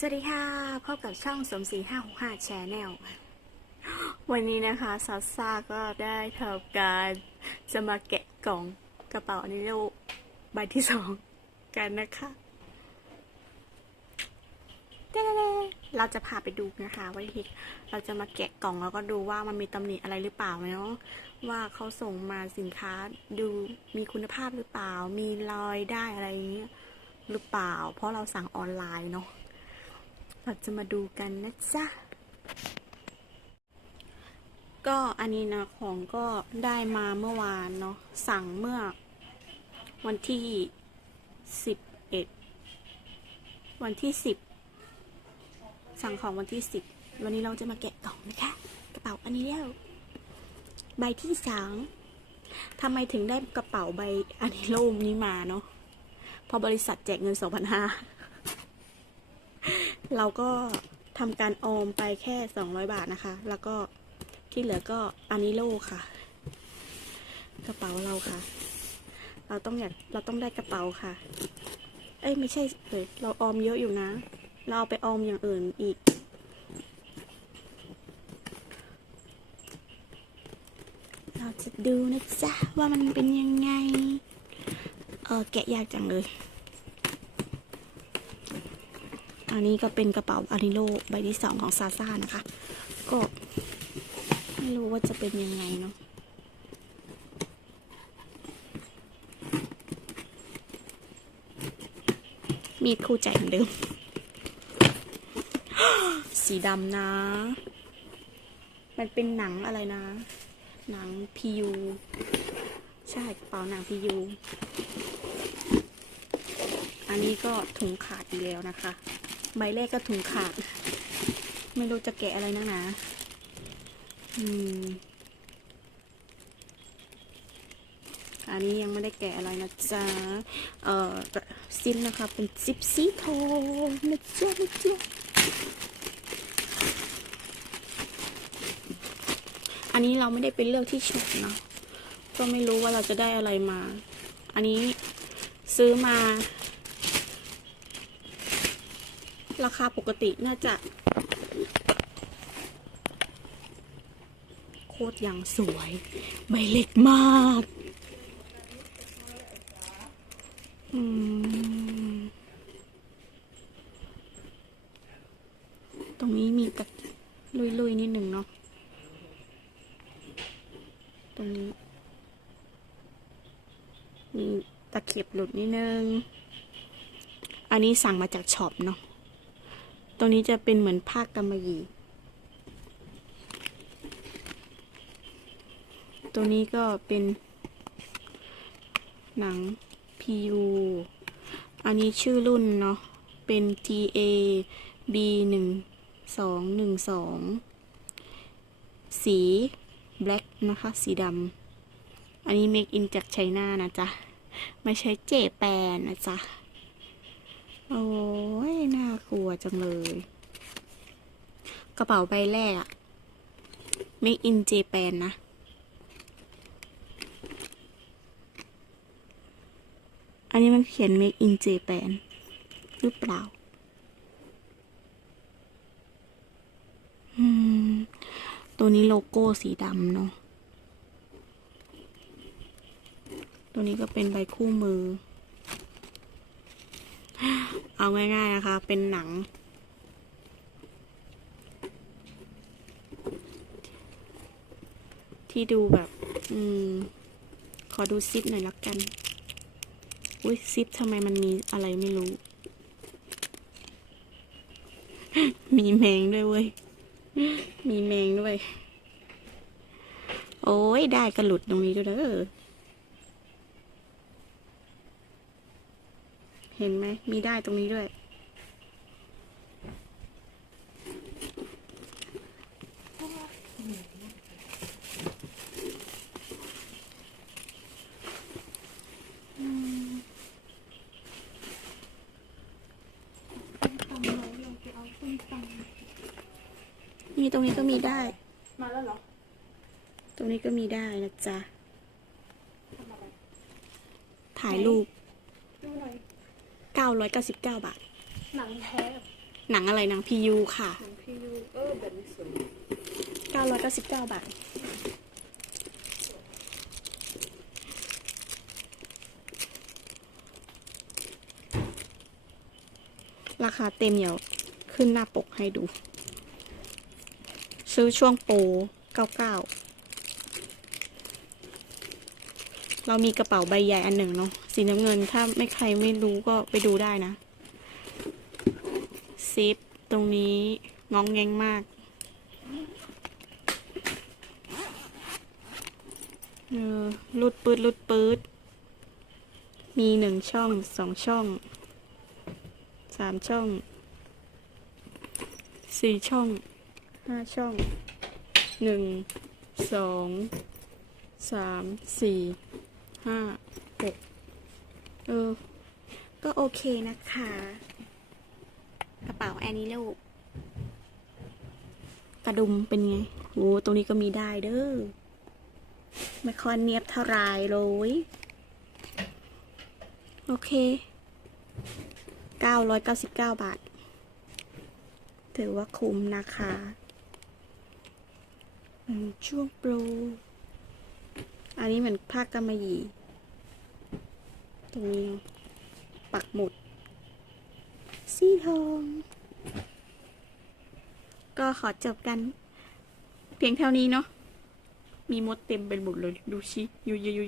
สวัสดีค่ะ พบกับช่องสมศรี565แชนแนลวันนี้นะคะซาซ่าก็ได้ทำการจะมาแกะกล่องกระเป๋านิโลใบที่สองกันนะคะเด้ๆเราจะพาไปดูนะคะว่าทีเราจะมาแกะกล่องแล้วก็ดูว่ามันมีตำหนิอะไรหรือเปล่าเนาะว่าเขาส่งมาสินค้าดูมีคุณภาพหรือเปล่า มีรอยได้อะไรอย่างเงี้ยหรือเปล่า เพราะเราสั่งออนไลน์เนาะ เราจะมาดูกันนะจ๊ะ ก็อันนี้นะของก็ได้มาเมื่อวานเนาะสั่งเมื่อ วันที่สิบเอ็ดวันที่สิบสั่งของวันที่สิบวันนี้เราจะมาแกะกล่องนะคะ กระเป๋าอันนี้แล้วใบที่สองทำไมถึงได้กระเป๋าใบอันนี้โลมนี้มาเนาะเพอบริษัทแจกเงินสองพันห้า เราก็ทำการออมไปแค่ 200 บาทนะคะ แล้วก็ที่เหลือก็อานิโลค่ะ กระเป๋าเราค่ะ เราต้องอยากเราต้องได้กระเป๋าค่ะ เอ้ยไม่ใช่เลยเราออมเยอะอยู่นะ เราเอาไปออมอย่างอื่นอีก เราจะดูนะจ๊ะว่ามันเป็นยังไง เออแกะยากจังเลย อั นนี้ก็เป็นกระเป๋าอาริโลใบที่สองของซาซ่านะคะ ก็ไม่รู้ว่าจะเป็นยังไงเนาะมีดคู่ใจเหมือนเดิม สีดำนะ มันเป็นหนังอะไรนะ หนังพียูใช่กระเป๋าหนังพียูอันนี้ก็ถุงขาดอีกแล้วนะคะ ใบแรกก็ถุงขาด ไม่รู้จะแกะอะไรนักหนาอืม อันนี้ยังไม่ได้แกะอะไรนะจ๊ะ เอ่อซิปนะคะ เป็นซิปสีทองนะจ๊ะนะจ๊ะอันนี้เราไม่ได้ไปเลือกที่ชุดนาะก็ไม่รู้ว่าเราจะได้อะไรมา อันนี้ซื้อมา ราคาปกติน่าจะ โคตรอย่างสวย ใบเล็กมากอืมตรงนี้มีตะลุยๆนิดหนึ่งเนาะตรงนี้มีตะเข็บหลุดนิดนึง อันนี้สั่งมาจากช็อปเนาะ ตรงนี้จะเป็นเหมือนผ้ากำมะหยี่ตัวนี้ก็เป็น หนัง PU อันนี้ชื่อรุ่นเนาะ เป็น TA B หนึ่งสองหนึ่งสองสี black นะคะ สีดำ อันนี้ make in จากไชน่านะจ๊ะ ไม่ใช่เจแปนนะจ๊ะ โอ้ยน่ากลัวจังเลย กระเป๋าใบแรกอะ Make in Japan นะ อันนี้มันเขียน Make in Japan หรือเปล่า อืม ตัวนี้โลโก้สีดำเนาะ ตัวนี้ก็เป็นใบคู่มือ เอาง่ายๆนะคะ เป็นหนัง ที่ดูแบบ อืม ขอดูซิปหน่อยละกัน อุ้ยซิปทำไมมันมีอะไรไม่รู้ มีแมงด้วยเว้ย มีแมงด้วย โอ้ย ได้กระหลุดตรงนี้ด้วยเด้อ เห็นไหม มีได้ตรงนี้ด้วยมีตรงนี้ก็มีได้ มาแล้วเหรอ ตรงนี้ก็มีได้นะจ๊ะ ถ่ายรูปดูหน่อย 999 บาท หนังแท้หนังอะไรหนังพียูค่ะ หนังพี่ยูเออแบบนี้สวย999 บาท ราคาเต็มเดี๋ยวขึ้นหน้าปกให้ดู ซื้อช่วงโปร 99 เรามีกระเป๋าใบใหญ่อันหนึ่งเนาะสีน้ำเงินถ้าไม่ใครไม่รู้ก็ไปดูได้นะซิปตรงนี้งองแงงมากเออลุดปืดลุดปืดมีหนึ่งช่องสองช่องสามช่องสี่ช่องห้าช่องหนึ่งสองสามสี่ ห้าหกเออ ก็โอเคนะคะ กระเป๋าแอนนี่ลูกกระดุมเป็นไงโอ้ตรงนี้ก็มีได้เด้อไม่ค่อยเนียบเท่าไรเลยโอเค 999 บาท ถือว่าคุ้มนะคะ ช่วงโปร อันนี้เหมือนผ้ากำมะหยี่ ตรงนี้ ปักหมุด สีทอง ก็ขอจบกัน เพียงเท่านี้เนาะ มีมดเต็มไปหมดเลย ดูชิยูยูยู